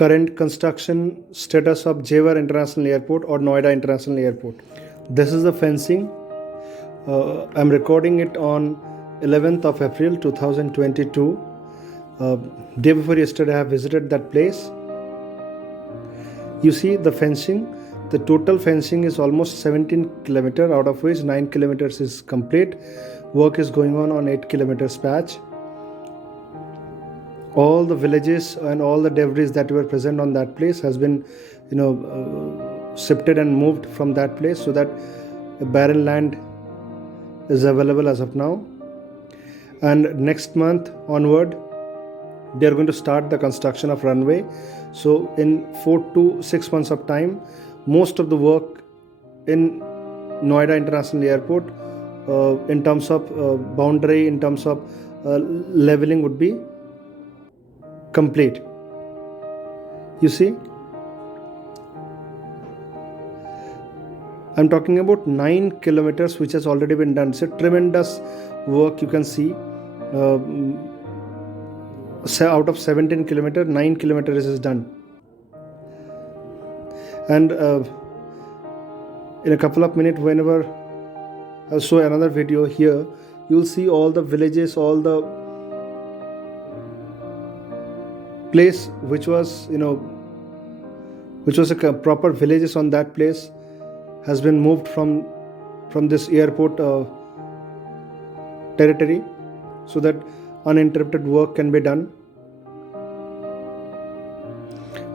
current construction status of Jewar International Airport or Noida International Airport. This is the fencing. I'm recording it on 11th of April 2022. Day before yesterday I have visited that place. You see the fencing. The total fencing is almost 17 kilometers, out of which 9 kilometers is complete. Work is going on 8 kilometers patch. All the villages and all the debris that were present on that place has been shifted and moved from that place, so that barren land is available as of now. And next month onward they are going to start the construction of runway. So in 4 to 6 months of time, most of the work in Noida International Airport in terms of boundary, in terms of leveling would be complete. You see, I'm talking about 9 kilometers which has already been done. So tremendous work you can see. Out of 17 kilometers, 9 kilometers is done. And in a couple of minutes, whenever I'll show another video here, you'll see all the villages, all the place which was a proper villages on that place has been moved from this airport territory, so that uninterrupted work can be done.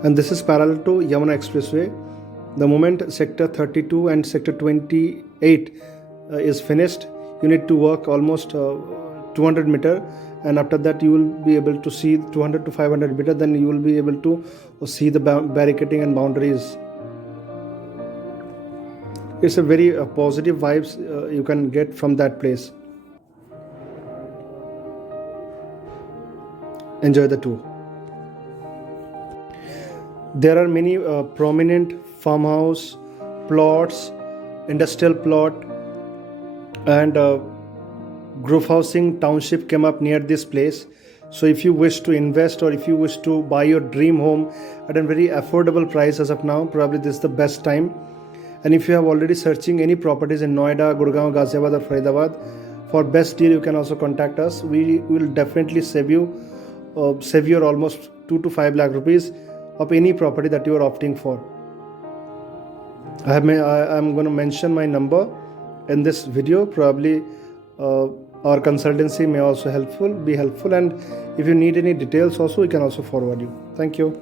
And this is parallel to Yamuna Expressway. The moment sector 32 and sector 28 is finished, you need to work almost 200 meter, and after that you will be able to see 200 to 500 meter. Then you will be able to see the barricading and boundaries. It's a very positive vibes you can get from that place. Enjoy the tour. There are many prominent farmhouse plots, industrial plot, and group housing township came up near this place. So if you wish to invest, or if you wish to buy your dream home at a very affordable price as of now, probably this is the best time. And if you have already searching any properties in Noida, Gurgaon, Ghaziabad or Faridabad, for best deal you can also contact us. We will definitely save you almost 2 to 5 lakh rupees of any property that you are opting for. I'm going to mention my number in this video. Probably our consultancy may also be helpful, and if you need any details also, we can also forward you. Thank you.